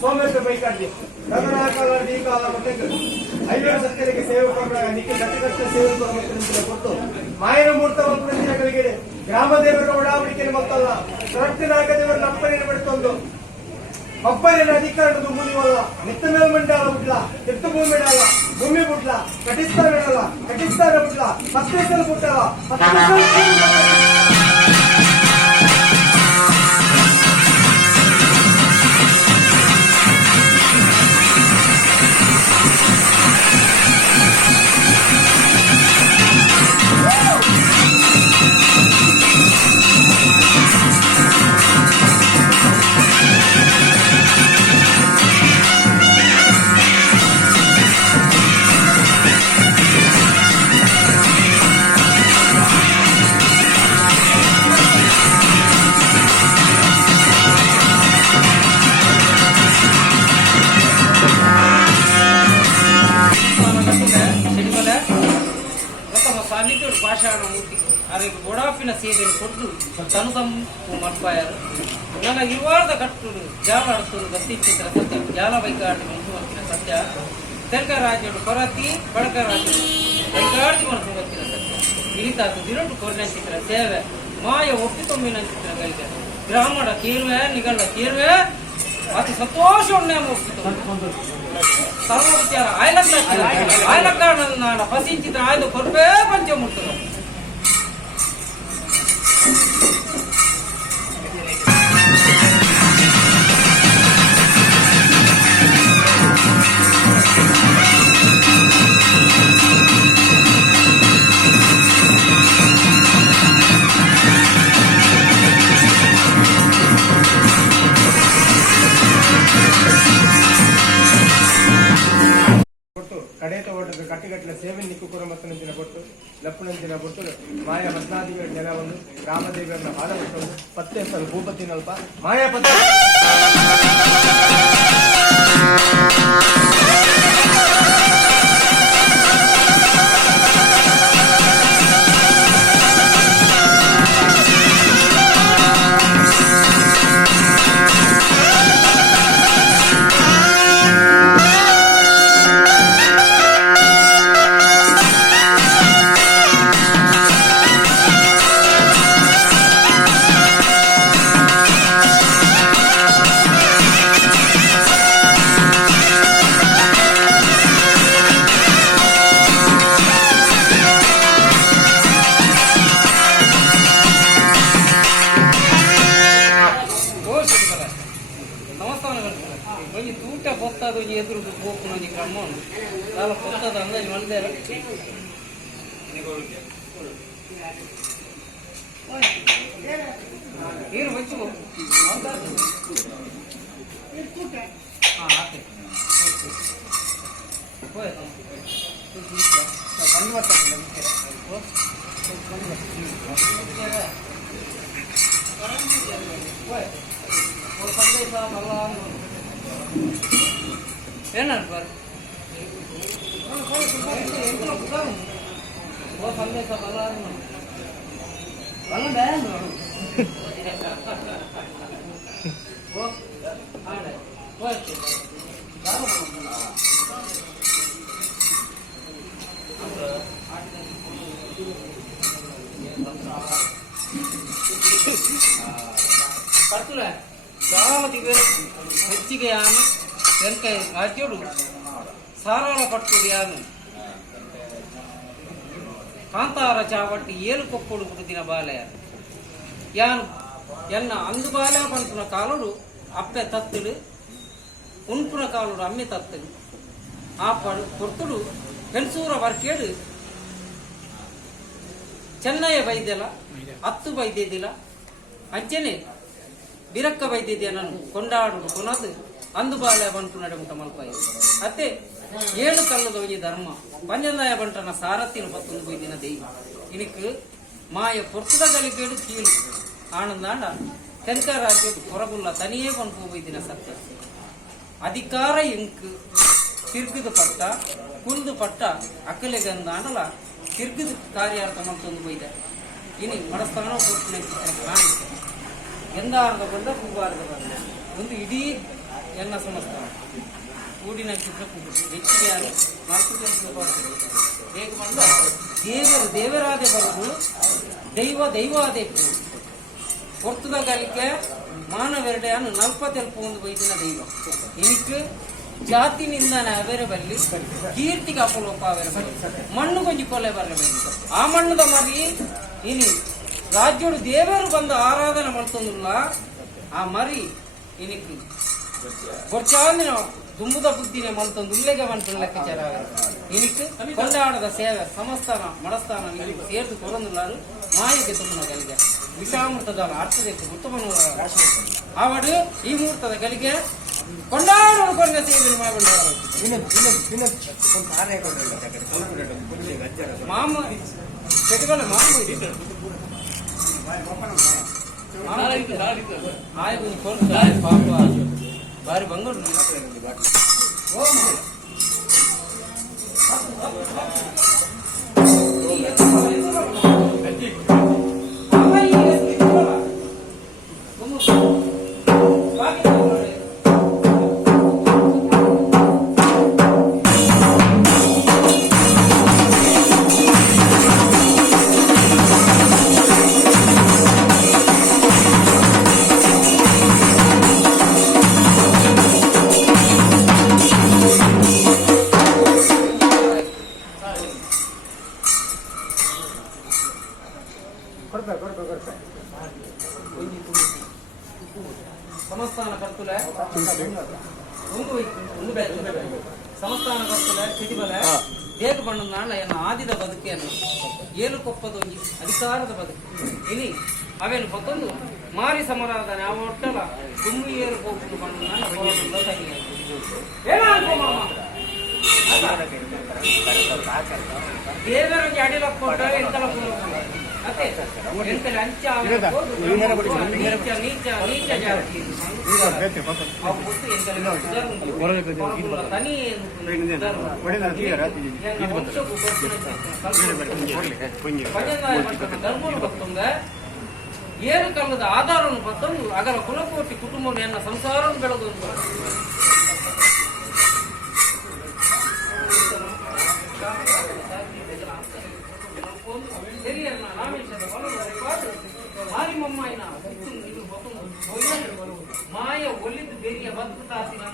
Someshwara ಬೈಕಾಡ್ಲಿ ರಘುನಾಕಾಲ D ಕಾಲ ಮತ್ತೆ ಐವೇರು ಸತ್ಯರಿಗೆ ಸೇವಕರ ನಿಕ್ಕೆ ಕಟ್ಟಿಕಷ್ಟ ಸೇವಕರ ಮತ್ತೆ ಕೊಟ್ಟು ಮಾಯನ ಮೂರ್ತ ಮಂತ್ರಗಳಿಗೆ ಗ್ರಾಮ ದೇವರ ಓಡಾವಳಿಕೆ ಮೊತ್ತಲ್ಲ ಸರಟ್ಟಿನಾಗ ದೇವರ ಅಪ್ಪನೇ ಬಿಡ್ತೊಂದು ಅಪ್ಪನ ಅಧಿಕಾರದ ಮುನಿವಲ್ಲ ನಿತ್ತ ಮೇಲ್ ಮಂಡಾಲ ಬಿಡ್ಲ ಎತ್ತು ಭೂಮಿ ಬಿಡಲ್ಲ ಭೂಮಿ ಬಿಡ್ಲ ಕಟಿಸ್ತಾನ ಬಿಡಲ್ಲ ಕಟಿಸ್ತಾನ ಬಿಡ್ಲ ಹತ್ತೇ ಸಲ ಬಿಟ್ಟಲ್ಲ ಒಡಾಪಿನ ಸೇವೆಯನ್ನು ಕೊಟ್ಟು ತನು ತಮ್ಮ ಮರ್ಪಾಯರು ನನ್ನ ಇರುವಾದ ಕಟ್ಟುಡು ಜಾಲ ಅಡತರು ಗತಿ ಚಿತ್ರ ಸತ್ಯ ಜಾಲ ಬೈಕಾಡಿ ಮುಂದುವರ್ತಿನ ಸತ್ಯ ತೆಲುಗ ರಾಜ್ಯಗಳು ಕೊರತಿ ಬಡಕ ರಾಜ್ಯಗಳು ಬೈಕಾಡಿ ಮುಂದುವರ್ತಿನ ಸತ್ಯ ಇಳಿತಾತು ದಿರೊಟ್ಟು ಕೊರನೆ ಚಿತ್ರ ಸೇವೆ ಮಾಯ ಒಪ್ಪಿತೊಮ್ಮಿನ ಚಿತ್ರ ಕೈಗೆ ಗ್ರಾಮದ ಕೇಳುವೆ ನಿಗಳ ಕೇಳುವೆ ಅತಿ ಸಂತೋಷವನ್ನೇ ಒಪ್ಪಿತು ಸರ್ವ ವಿಚಾರ ಆಯ್ಲಕ್ಕ ನಾಡ ಪಸಿಂಚಿತ ಆಯ್ದು ಕೊರಬೇ ಪಂಚಮೂರ್ತರು ಕಡೆತ ಓಟದ ಕಟ್ಟಿಗಟ್ಟಲ ಸೇವೆ ನಿಕ್ಕುಕುರ ಮತ್ತನಂಚಿನ ಕೊಟ್ಟು ಲಪ್ಪುನಂಚಿನ ಕೊಟ್ಟು ಮಾಯ ಭಸ್ನಾದಿಗಳ ನೆಲವನ್ನು ಗ್ರಾಮದೇವಿಯರನ್ನ ಬಾಲಬಿಟ್ಟು ಪತ್ತೆ ಸಲ ಭೂಪತಿ ನಲ್ಪ ಮಾಯಾ ಪತ್ರ ಎದುರು ಹೋಗ್ತು ಕ್ರಮ చాలా కొత్తది అందరి మంది ನೀರು వచ్చి ಏನಾರು ಬರ್ ಸಂದೇಶ ಬಲ್ಲ ಬಲ್ಲ ಕರ್ತುಲ ಗಾಮತಿ ಹೆಚ್ಚಿಗೆ ಯಾನು వెనకై రాజ్యుడు సారాల పట్టుడు యాను కాంతార చావట్టి ఏలు కొప్పుడు పుట్టిన బాలయ యాను ఎన్న అందుబాలే పంటున్న కాలుడు అప్పే తత్తుడు ఉన్పున కాలుడు అమ్మి తత్తుడు ఆ పొర్తుడు పెన్సూర వర్కేడు చెన్నయ్య వైద్యల అత్తు వైద్యదిల అంచెనే బిరక్క వైద్యదనను కొండాడు కొనదు అందుబాలే ಬಂಟುನಡೆ ಮುಟ ಮಲ್ಪಾಯಿ ಅತ್ತೆ ಏಳು ಕಲ್ಲದೊಯ್ಯ ಧರ್ಮ ಪಂಜಂದಾಯ ಬಂಟನ ಸಾರತ್ತಿನ ಪತ್ತೊಂದು ಬೈದಿನ ದೈವ ಇನಿಕ್ ಮಾಯ ಪೊರ್ತದ ಗಲಿಗೇಡು ಕೀಳು ಆನಂದಾಂಡ ತೆಂಕ ರಾಜ್ಯ ಹೊರಗುಲ್ಲ ತನಿಯೇ ಬಂಟು ಬೈದಿನ ಸತ್ಯ ಅಧಿಕಾರ ಇಂಕ್ ತಿರ್ಗಿದು ಪಟ್ಟ ಕುಂದು ಪಟ್ಟ ಅಕ್ಕಲೆಗಂದಾಂಡಲ ತಿರ್ಗಿದು ಕಾರ್ಯಾರ್ಥ ಮಲ್ತೊಂದು ಬೈದ ಇನಿ ಮಡಸ್ಥಾನ ಕೊಟ್ಟಿನ ಕಾಣಿಸ್ತು ಎಂದಾರ್ಧ ಬಂದ ಹೂವಾರ್ಧ ಬಂದ ಒಂದು ಇಡೀ ಎನ್ನ ಸಂಸ್ಥಾನ ಊಡಿನ ಚಿತ್ರಕೂಟ ಹೆಚ್ಚಿಗೆ ಯಾರು 4 ಹೇಗೆ ಬಂದ ದೇವರಾದೆ ಬರುವುದು ದೈವಾದೆ ಹೊರ್ತದ ಕಾಲಕ್ಕೆ ಮಾನವೆರಡೆಯನ್ನು 40 ಒಂದು ಬೈದಿನ ದೈವ ಇನಿಕ್ಕೆ ಜಾತಿ ನಿಂದನೆ ಅವರ ಬಲ್ಲಿ ಕೀರ್ತಿಗೆ ಅಪಲೋಪ ಅವರ ಬಲ್ಲಿ ಮಣ್ಣು ಕೊಂಚಿ ಕೊಲೆ ಬರ ಬಲ್ಲಿ ಆ ಮಣ್ಣದ ಮರಿ ಇನಿ ರಾಜ್ಯೋಡು ದೇವರು ಬಂದು ಆರಾಧನೆ ಮಾಡ್ತಂದಿಲ್ಲ ಆ ಮರಿ ಇನಿಕ್ಕೆ ಗೊರ್ಚಾಂದಿನ ದುಂಬುದ ಬುದ್ಧಿನೇ ಮಲ್ತೊಂದು ಉಲ್ಲೆಗೆ ಬಂತು ಲೆಕ್ಕಾಚಾರ ಇನಿಕ್ಕೆ ಕೊಂಡಾಡದ ಸೇವೆ ಸಮಸ್ಥಾನ ಮಡಸ್ಥಾನ ಸೇರ್ದು ಕೊರೊಂದಿಲ್ಲಾರು ಮಾಯಕ್ಕೆ ತುಂಬ ಗಲಿಗೆ ವಿಷಾಮೃತದ ಅರ್ಥದ ಉತ್ತಮನ ಆವಡು ಈ ಮುಹೂರ್ತದ ಗಲಿಗೆ ಕೊಂಡಾಡೋಡು ಕೊಂಡ ಸೇವೆ ಮಾಡಿಕೊಂಡು ಮಾಮ ಚೆಟ್ಟುಗಳ ಮಾಮ ಪಾಪ ಬಾರಿ ಬಂಗೋಡು ಸಮಸ್ಥಾನ ಕರ್ತುಲೆ ಸಮಸ್ಥಾನ ಕರ್ತುಲೆ ಚಿಟಿಬಲ ದೇಗ ಬಣ್ಣದ ನಾಳ ಎನ್ನ ಆದಿದ ಬದುಕೆಯನ್ನು ಏಲುಕೊಪ್ಪದ ಒಂಜಿ ಅಧಿಕಾರದ ಬದುಕು ಇನಿ ಅವೇನು ಬತ್ತೊಂದು ಮಾರಿ ಸಮರಾಧನೆ ಅವ ಒಟ್ಟಲ ತುಮ್ಮಿ ಏರು ಹೋಗ್ತು ಬಣ್ಣ ದೇವರ ಅಡಿಲ ಕೊಟ್ಟ ಎಂತಲ ಅದೇ ಎಂತಲ ಅಂಚ ನೀಚ ಜಾತಿ ತನಿ ಧರ್ಮ ಬರ್ತಂಗ ಏರು ಕಾಲದ ಆಧಾರವನ್ನು ಬತ್ತಂದು ಅಗಲ ಕುಲಕೋಟಿ ಕುಟುಂಬವನ್ನು ಎನ್ನ ಸಂಸಾರವನ್ನು ಬೆಳೆದೊಂದು ಹಿರಿಯರನ್ನ ರಾಮೇಶ್ವರ ಮಾರಿಮಮ್ಮಾಯಿನ ಮಾಯ ಒಲಿದು ಬೆರಿಯ ಬದುಕು ತಾಸಿನ